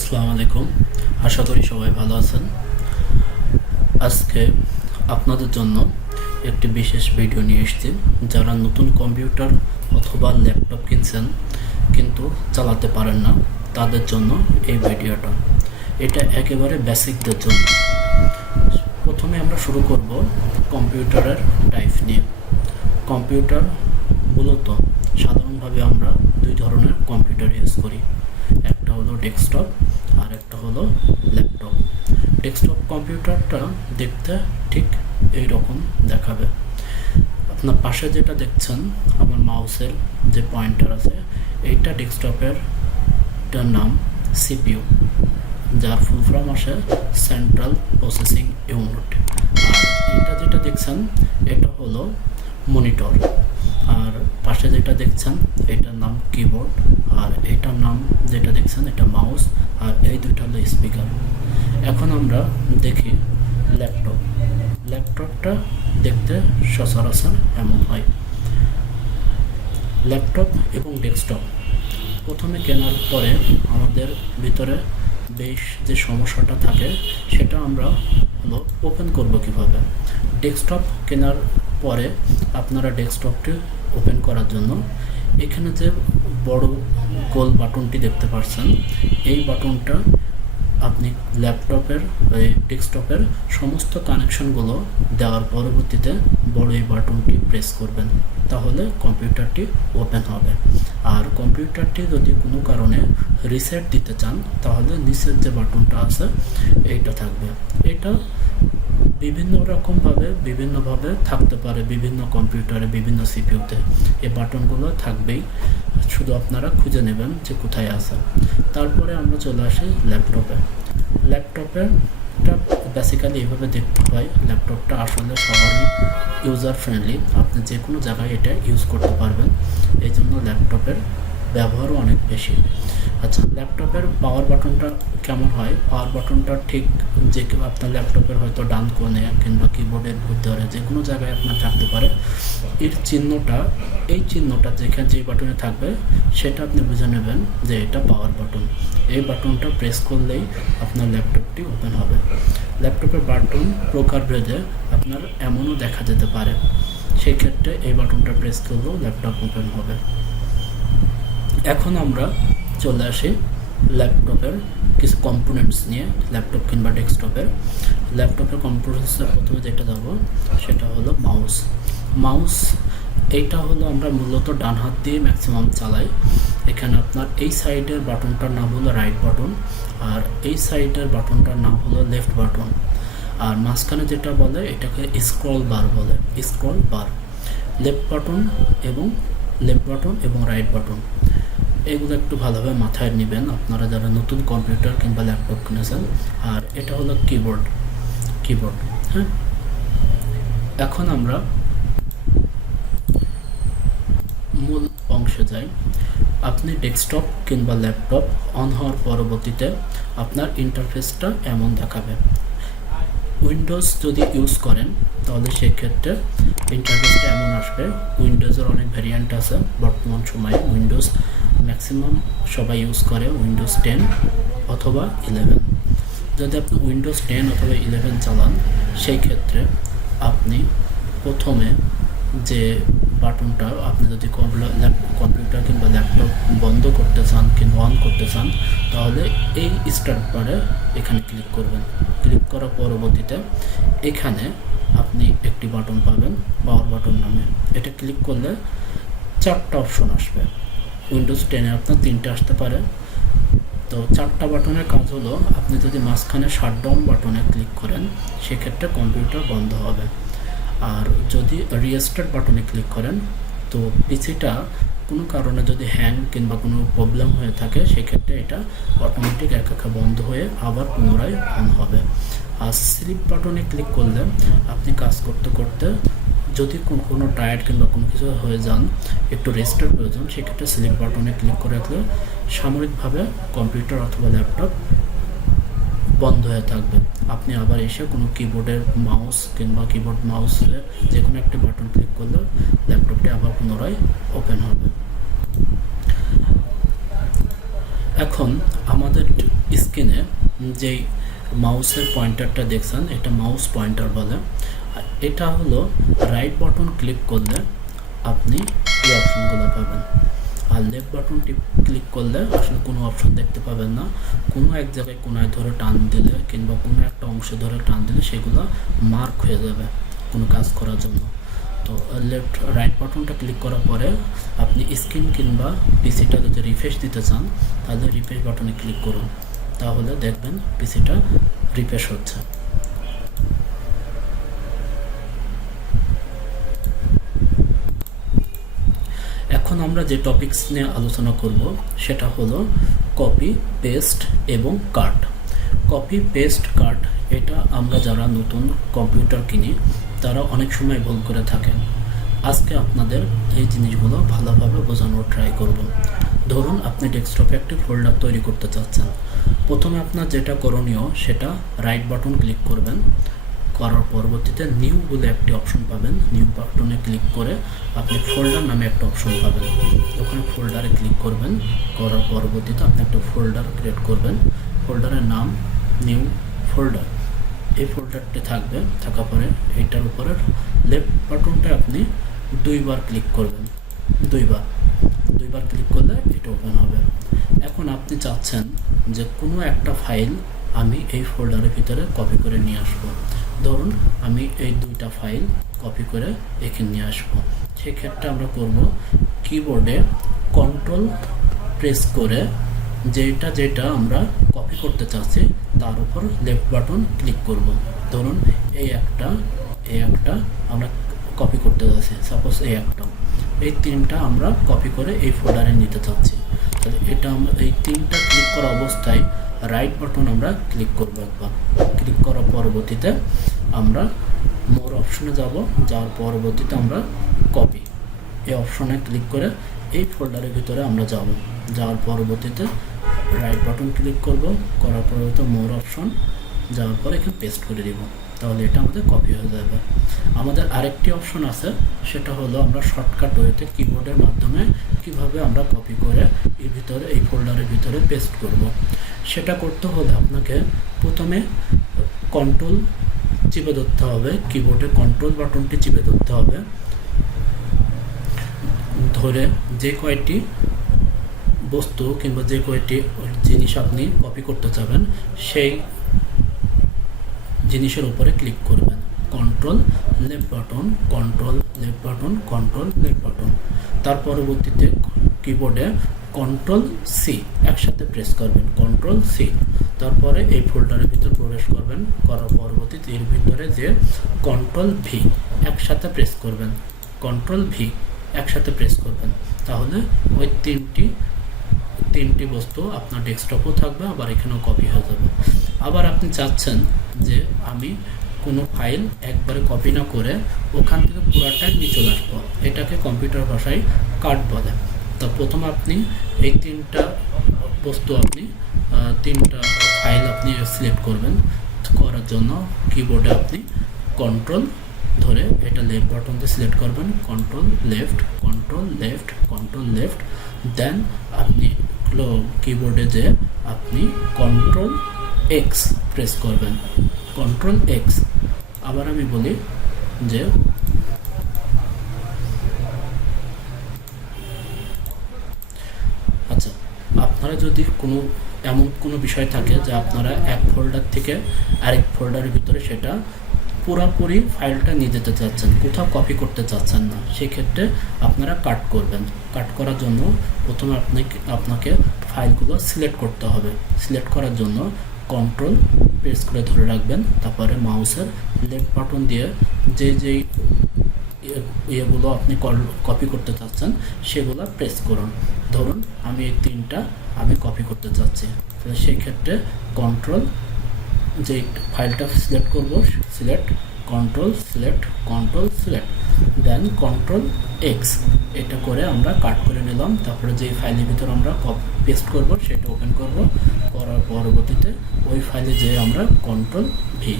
আসসালামু আলাইকুম। আশা করি সবাই ভালো আছেন। আজকে আপনাদের জন্য একটি বিশেষ ভিডিও নিয়ে এসেছি। যারা নতুন কম্পিউটার অথবা ল্যাপটপ কিনছেন কিন্তু চালাতে পারেন না, তাদের জন্য এই ভিডিওটা। এটা একেবারে বেসিকদের জন্য। প্রথমে আমরা শুরু করব কম্পিউটারের টাইপ নিয়ে। কম্পিউটার মূলত সাধারণভাবে আমরা দুই ধরনের কম্পিউটার ইউজ করি। একটা হলো ডেস্কটপ আর একটা হলো ল্যাপটপ। ডেস্কটপ কম্পিউটারটা দেখতে ঠিক এই রকম দেখাবে। আপনার পাশে যেটা দেখছেন আমার মাউসের যে পয়েন্টার আছে, এইটা ডেস্কটপের নাম সিপিইউ, যার ফুল ফর্ম আসে সেন্ট্রাল প্রসেসিং ইউনিট। আর এটা যেটা দেখছেন এটা হলো মনিটর। আর পাশে যেটা দেখছেন এটার নাম কিবোর্ড, আর এটার নাম যেটা দেখছেন এটা মাউস, আর এই দুইটা হলো স্পিকার। এখন আমরা দেখি ল্যাপটপ। ল্যাপটপটা দেখতে সচরাচর এমন হয়। ল্যাপটপ এবং ডেস্কটপ প্রথমে কেনার পরে আমাদের ভিতরে বেশ যে সমস্যাটা থাকে সেটা আমরা হলো ওপেন করব কিভাবে। ডেস্কটপ কেনার পরে আপনারা ডেস্কটপটি ওপেন করার জন্য এখানে যে বড় গোল বাটনটি দেখতে পাচ্ছেন, এই বাটনটা আপনি ল্যাপটপের ডেস্কটপের সমস্ত কানেকশনগুলো দেওয়ার পরবর্তীতে বড় এই বাটনটি প্রেস করবেন, তাহলে কম্পিউটারটি ওপেন হবে। আর কম্পিউটারটি যদি কোনো কারণে রিসেট দিতে চান তাহলে নিচের যে বাটনটা আছে এইটা থাকবে। এটা বিভিন্ন রকমভাবে বিভিন্নভাবে থাকতে পারে, বিভিন্ন কম্পিউটারে বিভিন্ন সিপিইউতে এই বাটনগুলো থাকবেই, শুধু আপনারা খুঁজে নেবেন যে কোথায় আছে। তারপরে আমরা চলে আসি ল্যাপটপে। ল্যাপটপেরটা বেসিক্যালি এইভাবে দেখতে হয়। ল্যাপটপটা আসলে সবারই ইউজার ফ্রেন্ডলি, আপনি যে কোনো জায়গায় এটা ইউজ করতে পারবেন, এই জন্য ল্যাপটপের ব্যবহারও অনেক বেশি। আচ্ছা, ল্যাপটপের পাওয়ার বাটনটা কেমন হয়? পাওয়ার বাটনটা ঠিক যে কেউ আপনার ল্যাপটপের হয়তো ডান কোণে কিংবা কিবোর্ডের ভিতরে যে কোনো জায়গায় আপনার থাকতে পারে। এর চিহ্নটা, এই চিহ্নটা যেখানে যে বাটনে থাকবে সেটা আপনি বুঝে নেবেন যে এটা পাওয়ার বাটন। এই বাটনটা প্রেস করলেই আপনার ল্যাপটপটি ওপেন হবে। ল্যাপটপের বাটন প্রকারভেদে আপনার এমনও দেখা যেতে পারে, সেই ক্ষেত্রে এই বাটনটা প্রেস করলেও ল্যাপটপ ওপেন হবে। এখন আমরা চলে আসি ল্যাপটপের কিছু কম্পোনেন্টস নিয়ে। ল্যাপটপ কিংবা ল্যাপটপের কম্পোনেন্টসের প্রথমে যেটা যাব সেটা হলো মাউস। এইটা হলো আমরা মূলত ডান হাত দিয়ে ম্যাক্সিমাম চালাই। এখানে আপনার এই সাইডের বাটনটার নাম হলো রাইট বাটন, আর এই সাইডের বাটনটার নাম হলো লেফট বাটন। আর মাঝখানে যেটা বলে এটাকে স্ক্রল বার বলে, স্ক্রল বার। লেফট বাটন এবং রাইট বাটন এগুলো একটু ভালোভাবে মাথায় নেবেন আপনারা যারা নতুন কম্পিউটার কিংবা ল্যাপটপ কিনেছেন। আর এটা হলো কিবোর্ড। হ্যাঁ, এখন আমরা মূল অংশে যাই। আপনি ডেস্কটপ কিংবা ল্যাপটপ অন হওয়ার পরবর্তীতে আপনার ইন্টারফেসটা এমন দেখাবে। উইন্ডোজ যদি ইউজ করেন তাহলে সেক্ষেত্রে ইন্টারফেসটা এমন আসবে। উইন্ডোজের অনেক ভ্যারিয়েন্ট আছে বর্তমান সময়ে। উইন্ডোজ ম্যাক্সিমাম সবাই ইউজ করে উইন্ডোজ 10 অথবা 11। যদি আপনি উইন্ডোজ 10 অথবা 11 চালান, সেই ক্ষেত্রে আপনি প্রথমে যে বাটনটা, আপনি যদি কম্পিউটার কিংবা ল্যাপটপ বন্ধ করতে চান কিংবা অন করতে চান তাহলে এই স্টার্ট বারে এখানে ক্লিক করবেন। ক্লিক করার পরবর্তীতে এখানে আপনি একটি বাটন পাবেন পাওয়ার বাটন নামে। এটা ক্লিক করলে 4টা অপশন আসবে। উইন্ডোজ 10-এ আপনার 3টে আসতে পারে। তো 4টা বাটনের কাজ হলো, আপনি যদি মাঝখানে শাটডাউন বাটনে ক্লিক করেন সেক্ষেত্রে কম্পিউটার বন্ধ হবে। আর যদি রিস্টার্ট বাটনে ক্লিক করেন তো পিসিটা কোনো কারণে যদি হ্যাং কিংবা কোনো প্রবলেম হয়ে থাকে সেক্ষেত্রে এটা অটোমেটিক একা বন্ধ হয়ে আবার পুনরায় অন হবে। আর স্লিপ বাটনে ক্লিক করলে আপনি কাজ করতে করতে যদি কোনো টায়ার্ড কিংবা কোনো কিছু হয়ে যান, একটু রেস্টের প্রয়োজন, সেক্ষেত্রে স্লিপ বাটনে ক্লিক করে রাখলে সাময়িকভাবে কম্পিউটার অথবা ল্যাপটপ বন্ধ হয়ে থাকবে। আপনি আবার এসে কোনো কিবোর্ডের মাউস কিংবা কিবোর্ড মাউসে যে কোনো একটি বাটন ক্লিক করলে ল্যাপটপটি আবার পুনরায় ওপেন হবে। এখন আমাদের স্ক্রিনে যেই মাউসের পয়েন্টারটা দেখছেন, এটা মাউস পয়েন্টার বলে। এটা হলো রাইট বাটন ক্লিক করলে আপনি এই অপশনগুলো পাবেন, আর লেফট বাটন ক্লিক করলে আসলে কোনো অপশন দেখতে পাবেন না। কোনো এক জায়গায় কোনায় ধরে টান দিলে কিংবা কোনো একটা অংশে ধরে টান দিলে সেগুলো মার্ক হয়ে যাবে কোনো কাজ করার জন্য। তো রাইট বাটনটা ক্লিক করার পরে আপনি স্ক্রিন কিংবা পিসিটা যদি রিফ্রেশ দিতে চান তাহলে রিফ্রেশ বাটনে ক্লিক করুন, তাহলে দেখবেন পিসিটা রিফ্রেশ হচ্ছে। এখন আমরা যে টপিকস নিয়ে আলোচনা করব সেটা হলো কপি, পেস্ট এবং কাট। কপি, পেস্ট, কাট এটা আমরা যারা নতুন কম্পিউটার কিনি তারা অনেক সময় ভুল করে থাকেন। আজকে আপনাদের এই জিনিসগুলো ভালোভাবে বোঝানোর ট্রাই করব। ধরুন আপনি ডেস্কটপে একটি ফোল্ডার তৈরি করতে চাচ্ছেন। প্রথমে আপনার যেটা করণীয় সেটা রাইট বাটন ক্লিক করবেন, করার পরবর্তীতে নিউ বলে একটি অপশন পাবেন। নিউ বাটনে ক্লিক করে আপনি ফোল্ডার নামে একটা অপশন পাবেন, ওখানে ফোল্ডারে ক্লিক করবেন। করার পরবর্তীতে আপনি একটা ফোল্ডার ক্রিয়েট করবেন, ফোল্ডারের নাম নিউ ফোল্ডার। এই ফোল্ডারটি থাকবে, থাকার পরে এইটার উপরে লেফট বাটনটা আপনি দুইবার ক্লিক করবেন, দুইবার ক্লিক করলে এটা ওপেন হবে। এখন আপনি চাচ্ছেন যে কোনো একটা ফাইল আমি এই ফোল্ডারের ভিতরে কপি করে নিয়ে আসবো। ধরুন আমি এই দুইটা ফাইল কপি করে এখানে নিয়ে আসবো। সেক্ষেত্রে আমরা করব কিবোর্ডে কন্ট্রোল প্রেস করে যেটা আমরা কপি করতে চাচ্ছি তার উপর লেফট বাটন ক্লিক করব। ধরুন এই একটা আমরা কপি করতে যাচ্ছি, সাপোজ এই তিনটা আমরা কপি করে এই ফোল্ডারে নিতে চাচ্ছি। তাহলে এটা আমরা এই তিনটা ক্লিক করা অবস্থায় রাইট বাটন আমরা ক্লিক করব একবার। ক্লিক করার পরবর্তীতে আমরা মোর অপশনে যাব, যাওয়ার পরবর্তীতে আমরা কপি এই অপশনে ক্লিক করে এই ফোল্ডারের ভিতরে আমরা যাব। যাওয়ার পরবর্তীতে রাইট বাটন ক্লিক করব, করার পরবর্তীতে মোর অপশন, যাওয়ার পর এখানে পেস্ট করে দিব। তাহলে এটা আমাদের কপি হয়ে যাবে। আমাদের আরেকটি অপশন আছে, সেটা হলো আমরা শর্টকাট ওয়েতে কিবোর্ডের মাধ্যমে কিভাবে আমরা কপি করে এই ফোল্ডারের ভিতরে পেস্ট করব। সেটা করতে হলে আপনাকে প্রথমে কন্ট্রোল চিপে ধরতে হবে, কিবোর্ডে কন্ট্রোল বাটনটি চিপে ধরতে হবে। ধরে যে কয়টি বস্তু কিংবা যে কয়টি জিনিস আপনি কপি করতে চাবেন সেই জিনিসের উপরে ক্লিক করবেন। Control left button, control left button, control left button. তার পরবর্তীতে কিবোর্ডে কন্ট্রোল সি একসাথে প্রেস করবেন, কন্ট্রোল সি। তারপরে এই ফোল্ডারের ভিতরে প্রবেশ করবেন, করার পরবর্তীতে এর ভিতরে যে কন্ট্রোল ভি একসাথে প্রেস করবেন, কন্ট্রোল ভি একসাথে প্রেস করবেন। তাহলে ওই তিনটি বস্তু আপনার ডেস্কটপও থাকবে, আবার এখানেও কপি হয়ে যাবে। আবার আপনি চাচ্ছেন যে আমি কোনো ফাইল একবারে কপি না করে ওখান থেকে পুরাটাই নিয়ে চলে আসবো, এটাকে কম্পিউটার ভাষায় কাট বলে। তো প্রথমে আপনি এই তিনটা ফাইল আপনি সিলেক্ট করবেন। করার জন্য কিবোর্ডে আপনি কন্ট্রোল ধরে এটা লেফট বাটন দিয়ে সিলেক্ট করবেন, control left, control left, control left. Then আপনি কিবোর্ডে যে আপনি কন্ট্রোল এক্স প্রেস করবেন, কন্ট্রোল এক্স। আবার আমি বলি যে আচ্ছা, আপনারা যদি এমন কোনো বিষয় থাকে যে আপনারা এক ফোল্ডার থেকে আরেক ফোল্ডারের ভিতরে সেটা পুরোপুরি ফাইলটা নিয়ে যেতে চাচ্ছেন, কোথাও কপি করতে চাচ্ছেন না, সেক্ষেত্রে আপনারা কাট করবেন। কাট করার জন্য প্রথমে আপনাকে ফাইলগুলো সিলেক্ট করতে হবে। সিলেক্ট করার জন্য কন্ট্রোল প্রেস করে ধরে রাখবেন, তারপরে মাউসের লেফট বাটন দিয়ে যেই ইয়েগুলো আপনি কপি করতে চাচ্ছেন সেগুলো প্রেস করুন। ধরুন আমি এই তিনটা আমি কপি করতে চাচ্ছি, তাহলে সেই ক্ষেত্রে কন্ট্রোল যে ফাইলটা সিলেক্ট করব, select, control select, control select, then control X. এটা করে আমরা কাট করে নিলাম। তারপরে যেই ফাইলের ভিতরে আমরা পেস্ট করব সেটা ওপেন করব, করার পরবর্তীতে ওই ফাইলে যে আমরা কন্ট্রোল ভি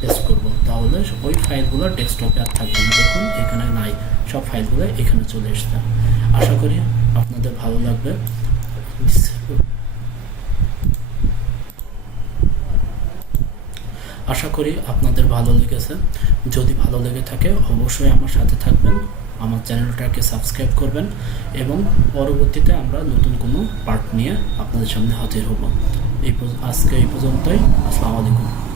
পেস্ট করব। তাহলে ওই ফাইলগুলো ডেস্কটপে আর থাকবে না। দেখুন এখানে নাই, সব ফাইলগুলো এখানে চলে এসছে। আশা করি আপনাদের ভালো লাগবে। আশা করি আপনাদের ভালো লেগেছে। যদি ভালো লেগে থাকে অবশ্যই আমার সাথে থাকবেন, আমার চ্যানেলটাকে সাবস্ক্রাইব করবেন এবং পরবর্তীতে আমরা নতুন কোনো পার্ট নিয়ে আপনাদের সামনে হাজির হব। আজকে এই পর্যন্তই। আসসালামু আলাইকুম।